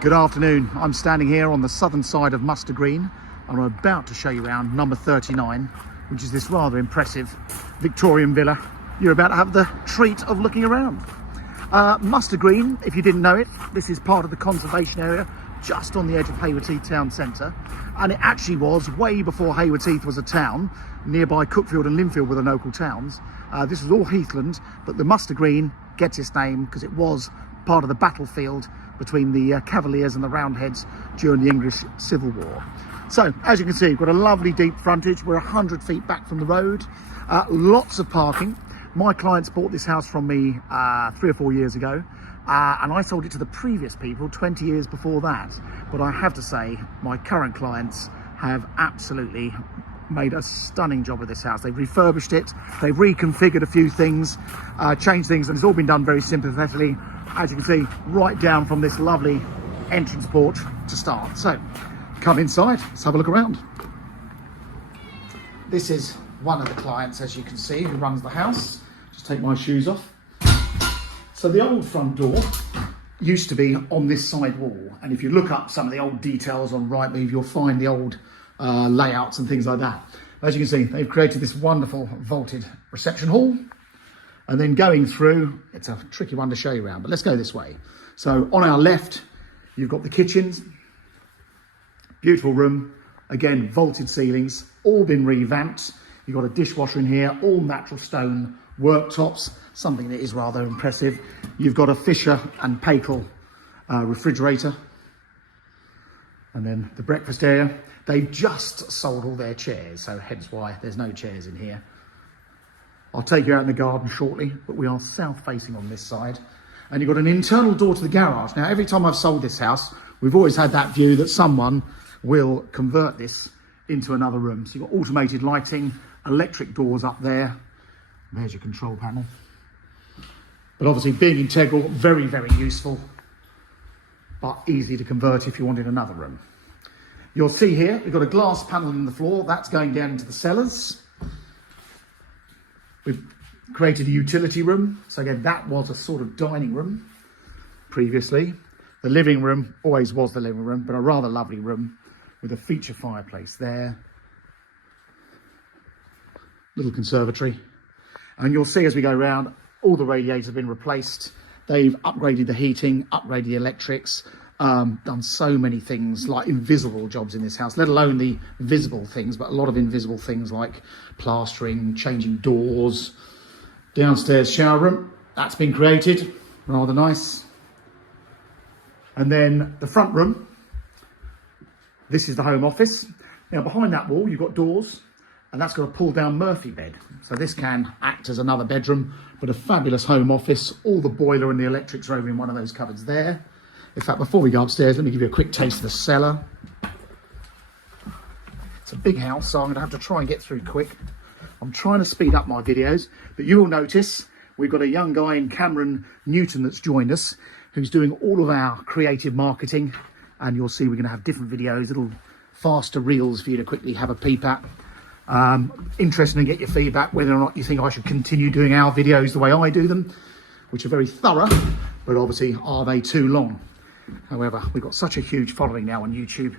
Good afternoon. I'm standing here on the southern side of Muster Green and I'm about to show you around number 39, which is this rather impressive Victorian villa. You're about to have the treat of looking around. Muster Green, if you didn't know it, this is part of the conservation area just on the edge of Haywards Heath town centre, and it actually was way before Haywards Heath was a town. Nearby Cookfield and Linfield were the local towns. This was all heathland, but the Muster Green gets its name because it was part of the battlefield between the Cavaliers and the Roundheads during the English Civil War. So, as you can see, we've got a lovely deep frontage. We're 100 feet back from the road. Lots of parking. My clients bought this house from me 3 or 4 years ago, and I sold it to the previous people 20 years before that. But I have to say, my current clients have absolutely made a stunning job of this house. They've refurbished it, they've reconfigured a few things, changed things, and it's all been done very sympathetically, as you can see, right down from this lovely entrance porch to start. So, come inside, let's have a look around. This is one of the clients, as you can see, who runs the house. Just take my shoes off. So the old front door used to be on this side wall, and if you look up some of the old details on Rightmove, you'll find the old layouts and things like that. As you can see, they've created this wonderful vaulted reception hall, and then going through, it's a tricky one to show you around, but let's go this way. So on our left, you've got the kitchens, beautiful room, again, vaulted ceilings, all been revamped. You've got a dishwasher in here, all natural stone worktops, something that is rather impressive. You've got a Fisher and Paykel refrigerator, and then the breakfast area. They've just sold all their chairs, so hence why there's no chairs in here. I'll take you out in the garden shortly, but we are south facing on this side. And you've got an internal door to the garage. Now, every time I've sold this house, we've always had that view that someone will convert this into another room. So you've got automated lighting, electric doors up there. There's your control panel. But obviously being integral, very, very useful, but easy to convert if you wanted another room. You'll see here, we've got a glass panel in the floor. That's going down into the cellars. We've created a utility room. So again, that was a sort of dining room previously. The living room always was the living room, but a rather lovely room with a feature fireplace there. Little conservatory. And you'll see as we go around, all the radiators have been replaced. They've upgraded the heating, upgraded the electrics, done so many things like invisible jobs in this house, let alone the visible things, but a lot of invisible things like plastering, changing doors. Downstairs shower room, that's been created, rather nice. And then the front room, this is the home office. Now behind that wall, you've got doors, and that's got a pull down Murphy bed. So this can act as another bedroom, but a fabulous home office. All the boiler and the electrics are over in one of those cupboards there. In fact, before we go upstairs, let me give you a quick taste of the cellar. It's a big house, so I'm gonna have to try and get through quick. I'm trying to speed up my videos, but you will notice we've got a young guy in Cameron Newton that's joined us, who's doing all of our creative marketing, and you'll see we're gonna have different videos, little faster reels for you to quickly have a peep at. Interested in get your feedback, whether or not you think I should continue doing our videos the way I do them, which are very thorough, but obviously are they too long? However, we've got such a huge following now on YouTube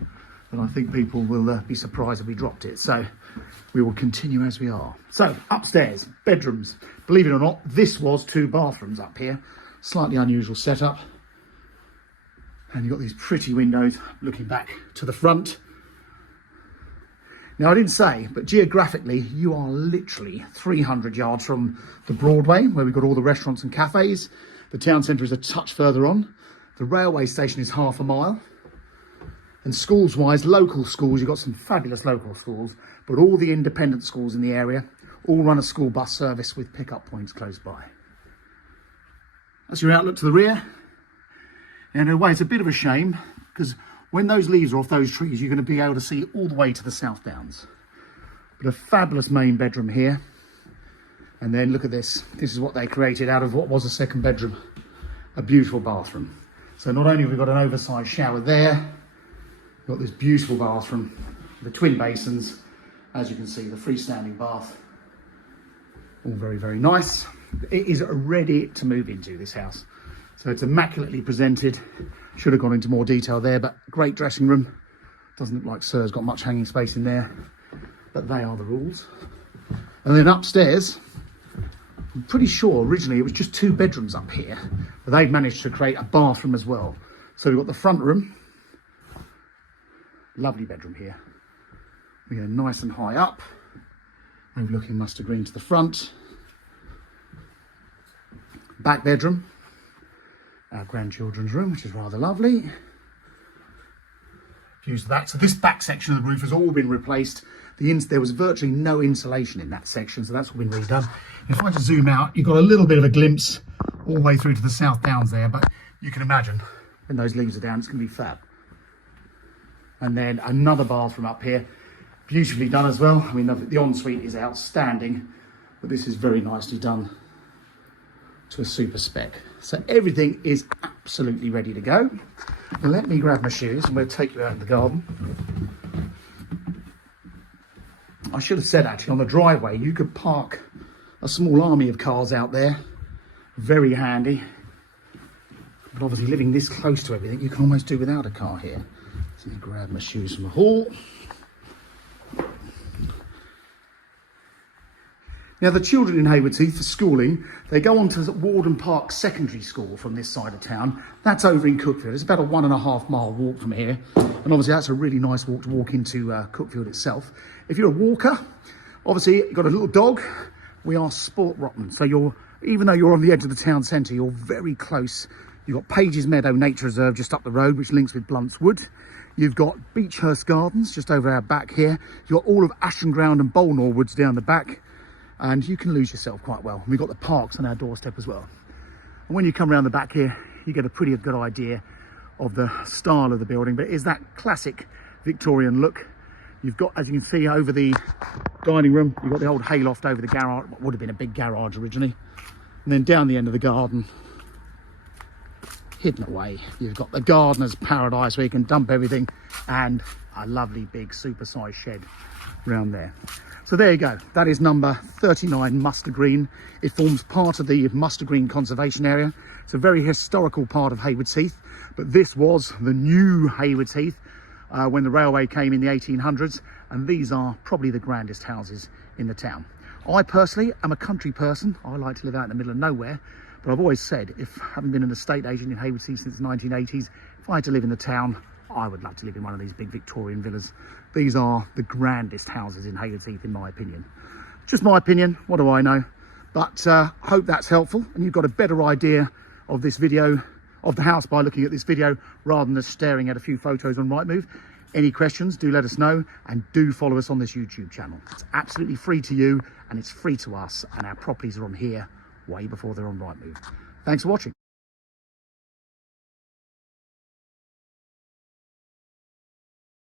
that I think people will be surprised if we dropped it. So we will continue as we are. So upstairs, bedrooms. Believe it or not, this was 2 bathrooms up here. Slightly unusual setup. And you've got these pretty windows looking back to the front. Now, I didn't say, but geographically, you are literally 300 yards from the Broadway, where we've got all the restaurants and cafes. The town centre is a touch further on. The railway station is half a mile. And schools-wise, local schools, you've got some fabulous local schools, but all the independent schools in the area all run a school bus service with pickup points close by. That's your outlook to the rear. And in a way, it's a bit of a shame, because when those leaves are off those trees, you're going to be able to see all the way to the South Downs. But a fabulous main bedroom here. And then look at this. This is what they created out of what was a second bedroom. A beautiful bathroom. So not only have we got an oversized shower there, we've got this beautiful bathroom, the twin basins. As you can see, the freestanding bath. All very, very nice. It is ready to move into, this house. So it's immaculately presented. Should have gone into more detail there, but great dressing room. Doesn't look like Sir's got much hanging space in there, but they are the rules. And then upstairs, I'm pretty sure originally it was just 2 bedrooms up here, but they've managed to create a bathroom as well. So we've got the front room, lovely bedroom here. We go nice and high up, overlooking mustard green to the front. Back bedroom, our grandchildren's room, which is rather lovely. Views of that. So this back section of the roof has all been replaced. There was virtually no insulation in that section, so that's all been redone. If I just zoom out, you've got a little bit of a glimpse all the way through to the South Downs there, but you can imagine when those leaves are down, it's going to be fab. And then another bathroom up here, beautifully done as well. I mean, the ensuite is outstanding, but this is very nicely done to a super spec. So everything is absolutely ready to go. Now let me grab my shoes and we'll take you out in the garden. I should have said actually on the driveway you could park a small army of cars out there. Very handy. But obviously living this close to everything, you can almost do without a car here. So let me grab my shoes from the hall. Now the children in Haywards Heath for schooling, they go on to Warden Park Secondary School from this side of town. That's over in Cookfield. It's about a 1.5 mile walk from here. And obviously that's a really nice walk to walk into Cookfield itself. If you're a walker, obviously you've got a little dog. We are sport rotten. So even though you're on the edge of the town centre, you're very close. You've got Pages Meadow Nature Reserve just up the road, which links with Blunt's Wood. You've got Beechhurst Gardens just over our back here. You've got all of Ashton Ground and Bolnor Woods down the back. And you can lose yourself quite well. We've got the parks on our doorstep as well. And when you come around the back here, you get a pretty good idea of the style of the building, but it is that classic Victorian look. You've got, as you can see, over the dining room, you've got the old hayloft over the garage, what would have been a big garage originally. And then down the end of the garden, hidden away, you've got the gardener's paradise where you can dump everything, and a lovely big super-sized shed around there. So there you go, that is number 39 Mustard Green. It forms part of the Mustard Green Conservation Area. It's a very historical part of Haywards Heath, but this was the new Haywards Heath when the railway came in the 1800s, and these are probably the grandest houses in the town. I personally am a country person. I like to live out in the middle of nowhere, but I've always said, if having been an estate agent in Haywards Heath since the 1980s, if I had to live in the town, I would love to live in one of these big Victorian villas. These are the grandest houses in Haywards Heath, in my opinion. Just my opinion, what do I know? But hope that's helpful, and you've got a better idea of this video, of the house, by looking at this video, rather than just staring at a few photos on Rightmove. Any questions, do let us know, and do follow us on this YouTube channel. It's absolutely free to you, and it's free to us, and our properties are on here way before they're on Rightmove. Thanks for watching.